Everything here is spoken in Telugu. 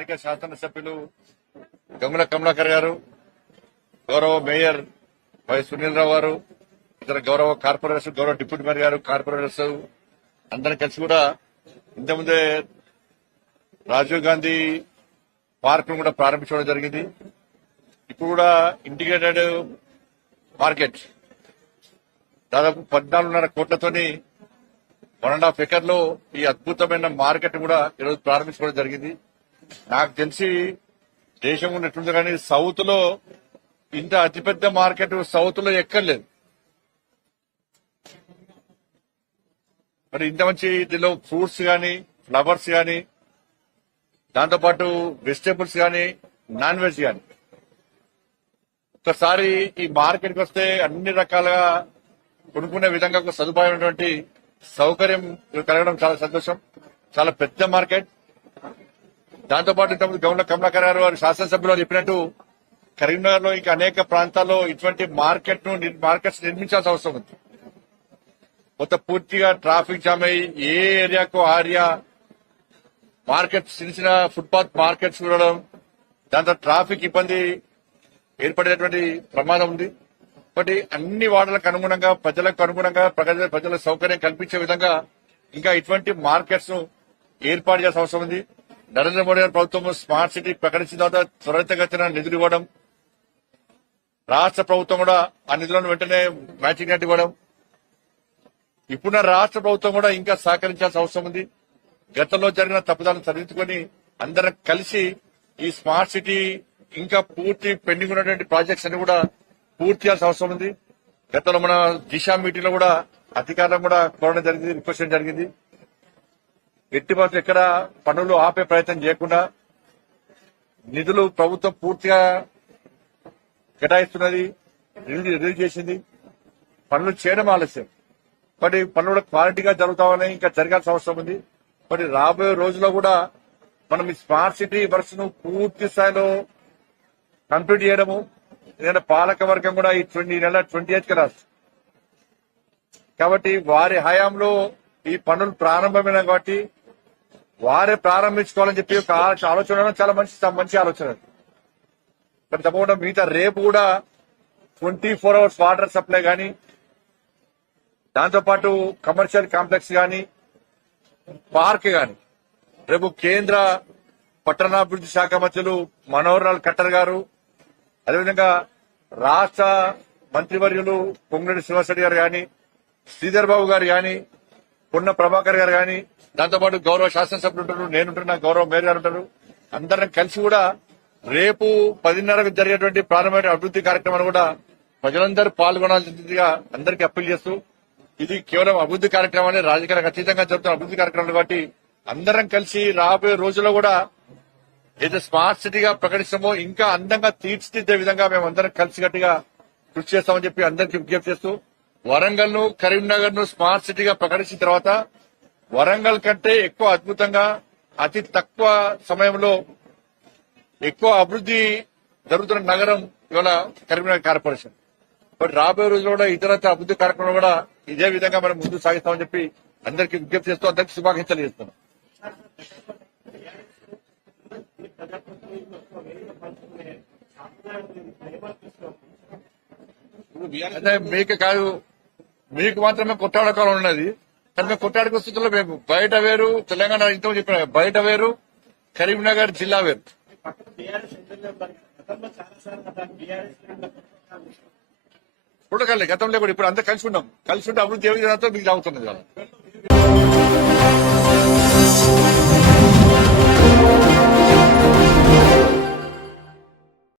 స్థానిక శాసనసభ్యులు గంగుల కమలాకర్ గారు, గౌరవ మేయర్ వై సునీల్ రావు గారు, ఇతర గౌరవ కార్పొరేటర్స్, గౌరవ డిప్యూటీ మేయర్ గారు, కార్పొరేటర్స్ అందరం కలిసి కూడా ఇంతకుముందే రాజీవ్ గాంధీ పార్క్ ను కూడా ప్రారంభించడం జరిగింది. ఇప్పుడు కూడా ఇంటిగ్రేటెడ్ మార్కెట్ దాదాపు 14.5 కోట్లతోని 1.5 ఎకర్లో ఈ అద్భుతమైన మార్కెట్ కూడా ఈరోజు ప్రారంభించుకోవడం జరిగింది. నాకు తెలిసి దేశం ఉన్నట్టుంది కానీ సౌత్ లో ఇంత అతిపెద్ద మార్కెట్ సౌత్ లో ఎక్కర్లేదు. మరి ఇంత మంచి దీనిలో ఫ్రూట్స్ గాని, ఫ్లవర్స్ గాని, దాంతోపాటు వెజిటేబుల్స్ గాని, నాన్ వెజ్ గాని, ఒకసారి ఈ మార్కెట్కి వస్తే అన్ని రకాలుగా కొనుక్కునే విధంగా ఒక సదుపాయమైనటువంటి సౌకర్యం కలగడం చాలా సంతోషం. చాలా పెద్ద మార్కెట్. దాంతోపాటు ఇంతకుముందు గంగుల కమలాకర్ గారు వారు శాసనసభ్యులు చెప్పినట్టు కరీంనగర్ లో ఇంకా అనేక ప్రాంతాల్లో ఇటువంటి మార్కెట్స్ నిర్మించాల్సిన అవసరం ఉంది. మొత్తం పూర్తిగా ట్రాఫిక్ జామ్ అయ్యి ఏ ఏరియాకు ఆ ఏరియా మార్కెట్స్, చిన్న చిన్న ఫుట్పాత్ మార్కెట్స్ చూడడం, దాంతో ట్రాఫిక్ ఇబ్బంది ఏర్పడేటువంటి ప్రమాదం ఉంది. కాబట్టి అన్ని వార్డులకు అనుగుణంగా, ప్రజలకు అనుగుణంగా, ప్రజల సౌకర్యం కల్పించే విధంగా ఇంకా ఇటువంటి మార్కెట్స్ ను ఏర్పాటు చేయాల్సిన అవసరం ఉంది. నరేంద్ర మోడీ గారి ప్రభుత్వం స్మార్ట్ సిటీ ప్రకటించిన తర్వాత త్వరితగతిన నిధులు ఇవ్వడం, రాష్ట్ర ప్రభుత్వం కూడా ఆ నిధులను వెంటనే మ్యాచింగ్ నట్టు ఇవ్వడం, ఇప్పుడున్న రాష్ట్ర ప్రభుత్వం కూడా ఇంకా సహకరించాల్సిన అవసరం ఉంది. గతంలో జరిగిన తప్పుదాలను సరిదిద్దుకొని అందరం కలిసి ఈ స్మార్ట్ సిటీ ఇంకా పూర్తి పెండింగ్ ఉన్నటువంటి ప్రాజెక్ట్స్ అన్ని కూడా పూర్తి చేయాల్సిన అవసరం ఉంది. గతంలో మన దిశ మీటింగ్ లో కూడా అధికారులను కూడా కోరడం జరిగింది, రిక్వెస్ట్ చేయడం జరిగింది. ఎట్టి పరిస్థితుల్లో ఎక్కడ పనులు ఆపే ప్రయత్నం చేయకుండా నిధులు ప్రభుత్వం పూర్తిగా కేటాయిస్తున్నది, రిలీజ్ చేసింది. పనులు చేయడం ఆలస్యం, మరి పనులు కూడా క్వాలిటీగా జరుగుతామని ఇంకా జరగాల్సిన అవసరం ఉంది. మరి రాబోయే రోజుల్లో కూడా మనం ఈ స్మార్ట్ సిటీ వర్క్స్ ను పూర్తి స్థాయిలో కంప్లీట్ చేయడము, ఎందుకంటే పాలక వర్గం కూడా ఈ నెల 28కి రాదు కాబట్టి వారి హయాంలో ఈ పనులు ప్రారంభమైన కాబట్టి వారే ప్రారంభించుకోవాలని చెప్పి ఒక ఆలోచన చాలా మంచి ఆలోచన. మరి తప్పకుండా మిగతా రేపు కూడా 24 hours వాటర్ సప్లై గాని, దాంతోపాటు కమర్షియల్ కాంప్లెక్స్ గాని, పార్క్ గాని రేపు కేంద్ర పట్టణాభివృద్ధి శాఖ మంత్రులు మనోహర్ లాల్ ఖట్టర్ గారు, అదేవిధంగా రాష్ట్ర మంత్రివర్యులు పొంగులేటి శ్రీనివాసరెడ్డి గారు గాని, శ్రీధర్ బాబు గారు గాని, పొన్న ప్రభాకర్ గారు గాని, దాంతోపాటు గౌరవ శాసనసభ్యులు ఉంటారు, నేనుంటున్నా, గౌరవ మేయర్ గారు ఉంటారు. అందరం కలిసి కూడా రేపు 10:30కు జరిగేటువంటి ప్రారంభమైన అభివృద్ధి కార్యక్రమాన్ని కూడా ప్రజలందరూ పాల్గొనాల్సిందిగా అందరికీ అప్పీల్ చేస్తూ, ఇది కేవలం అభివృద్ధి కార్యక్రమాన్ని రాజకీయాలకు అతీతంగా జరుగుతున్న అభివృద్ధి కార్యక్రమాలు కాబట్టి అందరం కలిసి రాబోయే రోజుల్లో కూడా ఏదో స్మార్ట్ సిటీగా ప్రకటిస్తామో ఇంకా అందంగా తీర్చిదిద్దే విధంగా మేము అందరం కలిసికట్టుగా కృషి చేస్తామని చెప్పి అందరికీ విజ్ఞప్తి చేస్తూ, వరంగల్ ను, కరీంనగర్ ను స్మార్ట్ సిటీగా ప్రకటించిన తర్వాత వరంగల్ కంటే ఎక్కువ అద్భుతంగా అతి తక్కువ సమయంలో ఎక్కువ అభివృద్ధి జరుగుతున్న నగరం ఇవాళ కరీంనగర్ కార్పొరేషన్. బట్ రాబోయే రోజుల్లో కూడా ఇతరత్ర అభివృద్ధి కార్యక్రమాలు కూడా ఇదే విధంగా మనం ముందుకు సాగిస్తామని చెప్పి అందరికీ విజ్ఞప్తి చేస్తూ అందరికీ శుభాకాంక్షలు చేస్తున్నాం. అదే మీకు కాదు, మీకు మాత్రమే కొట్టాడకాలం ఉన్నది. కానీ మేము కొట్టాడుకు స్థితిలో మేము బయట వేరు, తెలంగాణ ఇంత చెప్పిన బయట వేరు, కరీంనగర్ జిల్లా వేరు. చూడగలే గతంలో కూడా ఇప్పుడు అంతా కలిసి ఉన్నాం. కలిసి ఉంటే అభివృద్ధి ఏ విధంగా మీకు అవుతున్నది కదా.